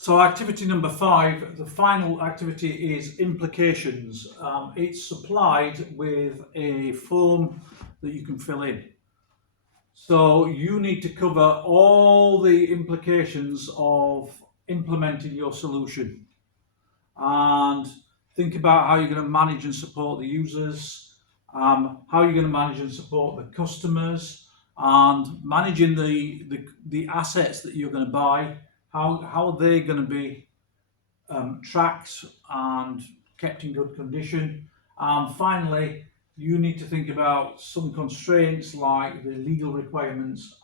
So activity number 5, the final activity is implications. It's supplied with a form that you can fill in. So you need to cover all the implications of implementing your solution and think about how you're going to manage and support the users, how you're going to manage and support the customers, and managing the assets that you're going to buy. How are they going to be tracked and kept in good condition? And finally, you need to think about some constraints like the legal requirements,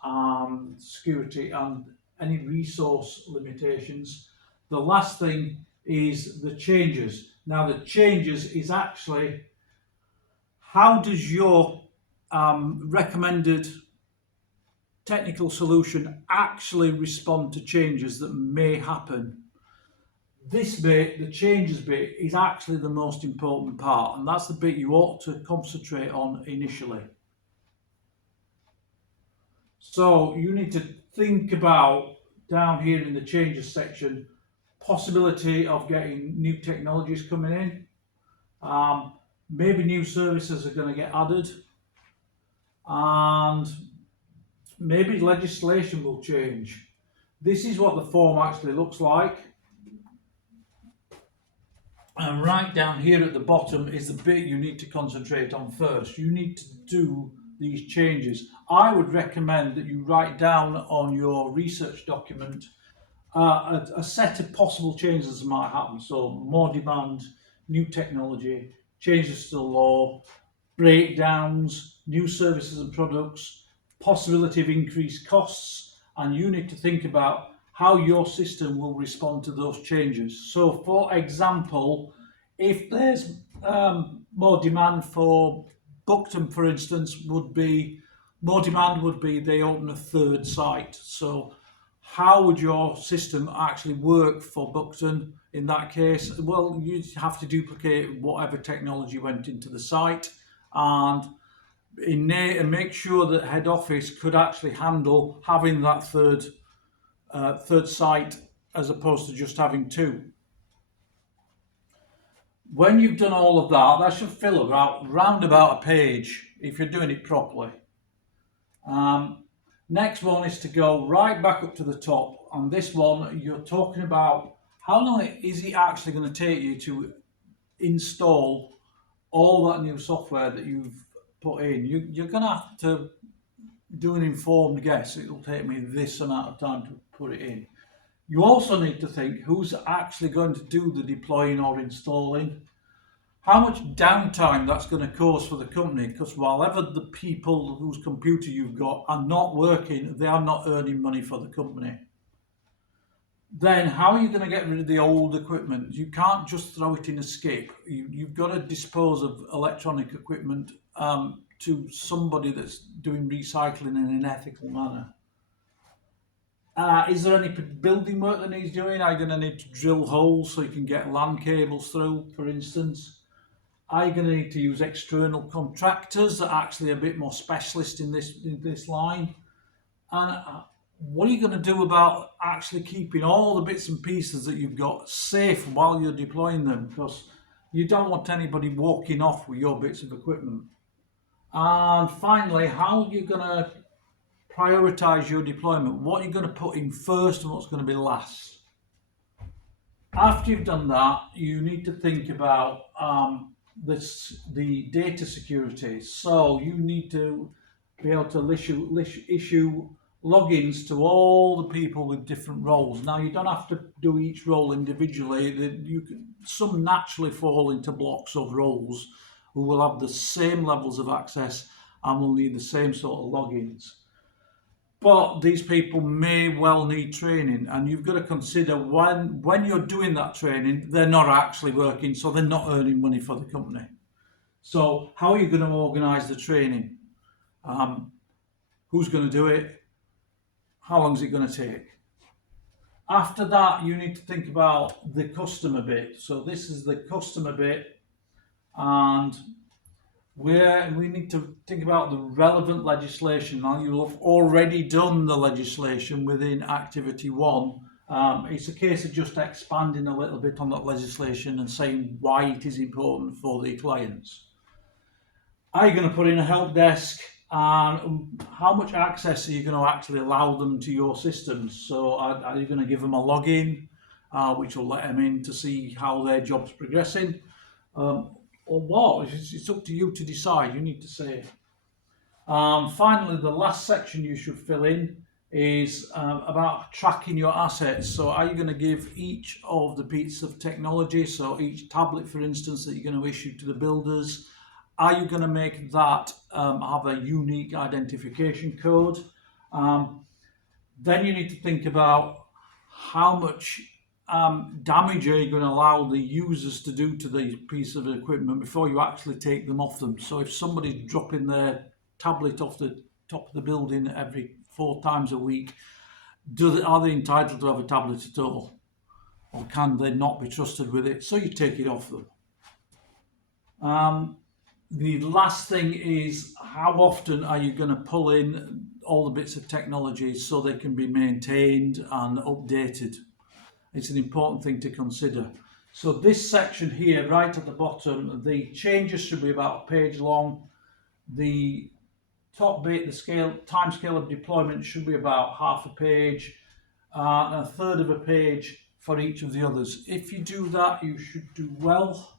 security, and any resource limitations. The last thing is the changes. Now, the changes is actually how does your recommended technical solution actually respond to changes that may happen. This bit, the changes bit, is actually the most important part, and that's the bit you ought to concentrate on initially. So you need to think about, down here in the changes section, possibility of getting new technologies coming in. Maybe new services are going to get added, and maybe legislation will change. This is what the form actually looks like. And right down here at the bottom is the bit you need to concentrate on first. You need to do these changes. I would recommend that you write down on your research document a set of possible changes that might happen. So more demand, new technology, changes to the law, breakdowns, new services and products, possibility of increased costs, and you need to think about how your system will respond to those changes. So, for example, if there's more demand for Buckton, for instance, more demand would be they open a third site. So, how would your system actually work for Buckton in that case? Well, you'd have to duplicate whatever technology went into the site and make sure that head office could actually handle having that third site as opposed to just having two. When you've done all of that, that should fill round about a page if you're doing it properly. Next one is to go right back up to the top. On this one, you're talking about how long is it actually going to take you to install all that new software that you've put in. You're going to have to do an informed guess. It'll take me this amount of time to put it in. You also need to think who's actually going to do the deploying or installing, how much downtime that's going to cause for the company, because whatever the people whose computer you've got are not working, they are not earning money for the company. Then how are you going to get rid of the old equipment? You can't just throw it in a skip. You've got to dispose of electronic equipment to somebody that's doing recycling in an ethical manner. Is there any building work that needs doing? Are you going to need to drill holes so you can get LAN cables through, for instance? Are you going to need to use external contractors that are actually a bit more specialist in this line? And what are you going to do about actually keeping all the bits and pieces that you've got safe while you're deploying them? Because you don't want anybody walking off with your bits of equipment. And finally, how are you going to prioritize your deployment? What are you going to put in first and what's going to be last? After you've done that, you need to think about the data security. So you need to be able to issue logins to all the people with different roles. Now, you don't have to do each role individually. Some naturally fall into blocks of roles who will have the same levels of access and will need the same sort of logins. But these people may well need training, and you've got to consider when you're doing that training, they're not actually working, so they're not earning money for the company. So how are you going to organise the training? Who's going to do it? How long is it going to take? After that, you need to think about the customer bit. So this is the customer bit, and we need to think about the relevant legislation. Now, you'll have already done the legislation within Activity 1, It's a case of just expanding a little bit on that legislation and saying why it is important for the clients. Are you going to put in a help desk, and how much access are you going to actually allow them to your systems? So are you going to give them a login, which will let them in to see how their job's progressing, or what? It's up to you to decide. You need to say. Finally, the last section you should fill in is about tracking your assets. So are you going to give each of the pieces of technology, so each tablet, for instance, that you're going to issue to the builders, are you going to make that have a unique identification code? Then you need to think about how much damage are you going to allow the users to do to these pieces of equipment before you actually take them off them. So if somebody's dropping their tablet off the top of the building every 4 times a week, are they entitled to have a tablet at all? Or can they not be trusted with it? So you take it off them. The last thing is, how often are you going to pull in all the bits of technology so they can be maintained and updated? It's an important thing to consider. So this section here, right at the bottom, the changes should be about a page long. The top bit, the time scale of deployment, should be about half a page, and a third of a page for each of the others. If you do that, you should do well.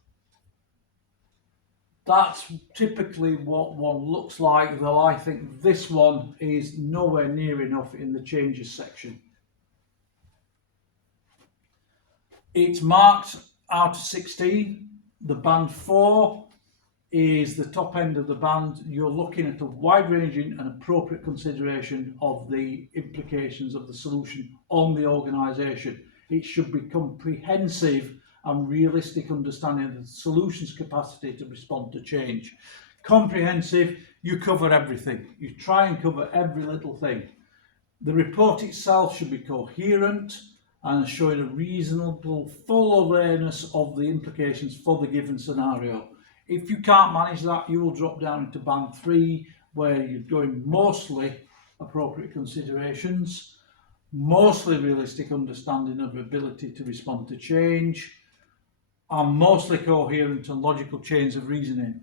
That's typically what one looks like, though I think this one is nowhere near enough in the changes section. It's marked out of 16. The band 4 is the top end of the band. You're looking at a wide-ranging and appropriate consideration of the implications of the solution on the organisation. It should be comprehensive and realistic understanding of the solution's capacity to respond to change. Comprehensive, you cover everything. You try and cover every little thing. The report itself should be coherent and showing a reasonable, full awareness of the implications for the given scenario. If you can't manage that, you will drop down into band 3, where you're doing mostly appropriate considerations, mostly realistic understanding of ability to respond to change, and mostly coherent and logical chains of reasoning.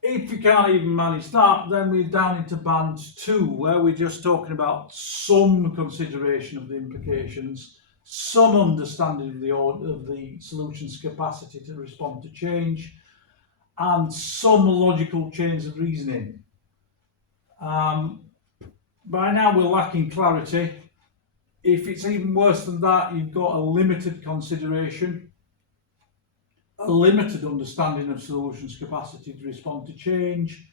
If you can't even manage that, then we're down into band 2, where we're just talking about some consideration of the implications, some understanding of the solution's capacity to respond to change, and some logical chains of reasoning. By now we're lacking clarity. If it's even worse than that, you've got a limited consideration, a limited understanding of solutions' capacity to respond to change,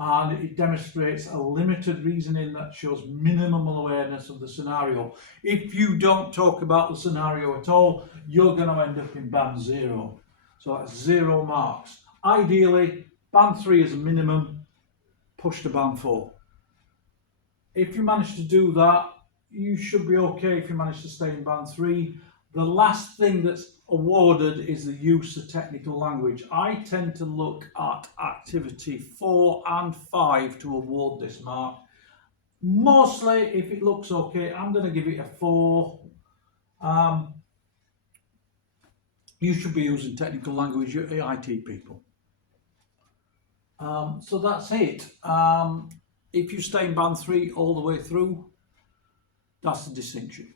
and it demonstrates a limited reasoning that shows minimal awareness of the scenario. If you don't talk about the scenario at all, you're going to end up in band 0. So that's 0 marks. Ideally, band 3 is a minimum, push to band 4. If you manage to do that, you should be okay if you manage to stay in band 3. The last thing that's awarded is the use of technical language. I tend to look at activity 4 and 5 to award this mark. Mostly, if it looks okay, I'm going to give it a 4. You should be using technical language, you're IT people. So that's it. If you stay in band 3 all the way through, that's the distinction.